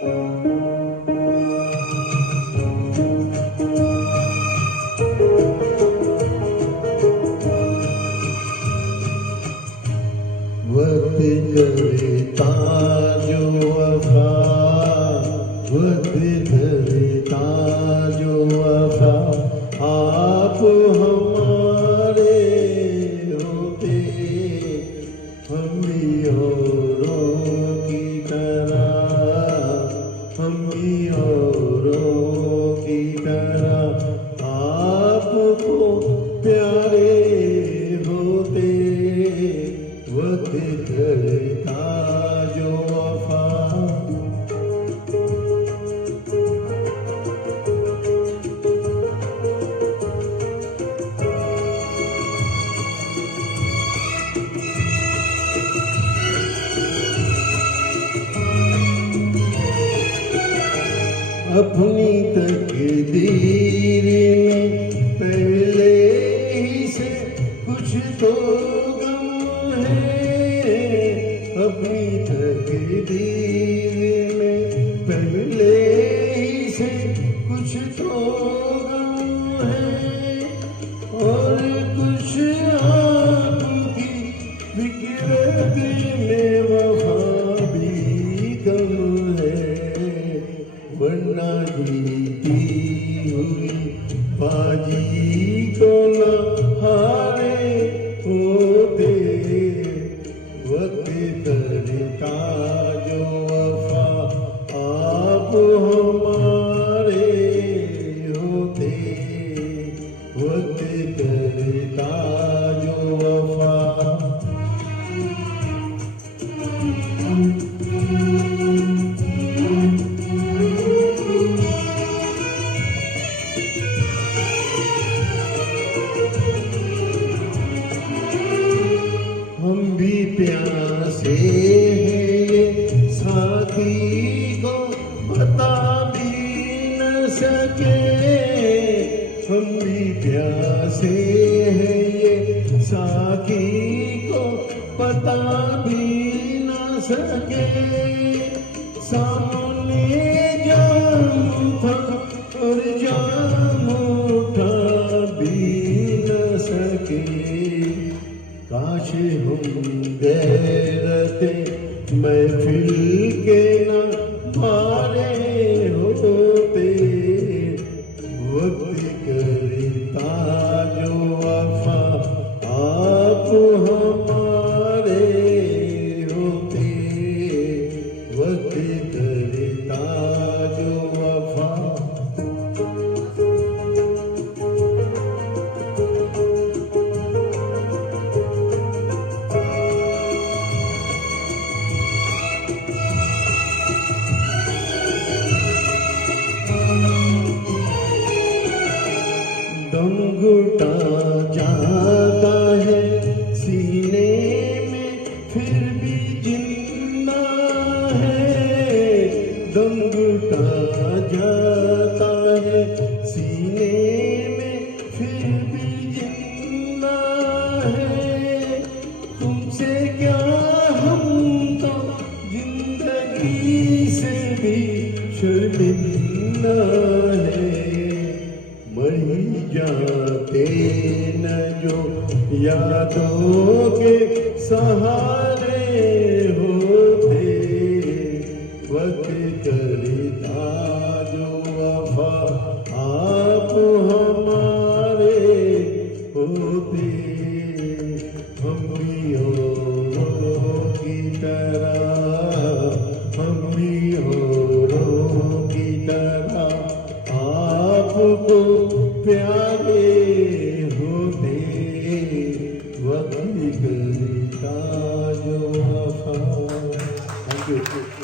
वक्त करता जो वफा, वक्त करता जो वफा, आप हमारे होते, हम भी औरों की तरह, हम भी औरों की तरह आपको प्यारे होते। वक्त करता जो वफा, अपनी तकदीर में पहले ही से कुछ तो गम है। अपनी तकदीर में पहले ही से कुछ तो गम है, और कुछ आपकी फिक्र में वफा भी कम है। वरना जीती हुई बाजी को न हारे होते। वक्त करता जो वफा, आप हमारे होते। वक्त करता जो वफा, हम भी प्यासे हैं साथी को बता भी न सके। हम भी प्यासे हैं ये साथी को बता भी न सके। सामने जाम था और जाम उठा भी न सके। काश हम गैरते महफिल के न मारे होते। वक्त करता जो वफा, आप हमारे होते। वक्त करता जो वफा, दम घुटा जाता है सीने में फिर भी जिंदा है। दम घुटा जाता है सीने में फिर भी जिंदा है। तुमसे क्या हम तो जिंदगी से भी शर्मिंदा है। मर ही जाते न जो यादों के सहारे होते। वक्त करता जो वफा, आप हमारे होते। हम भी औरों की तरह, हम भी औरों की तरह आपको प्यारे होते। वक्त करता जो वफा। Thank you.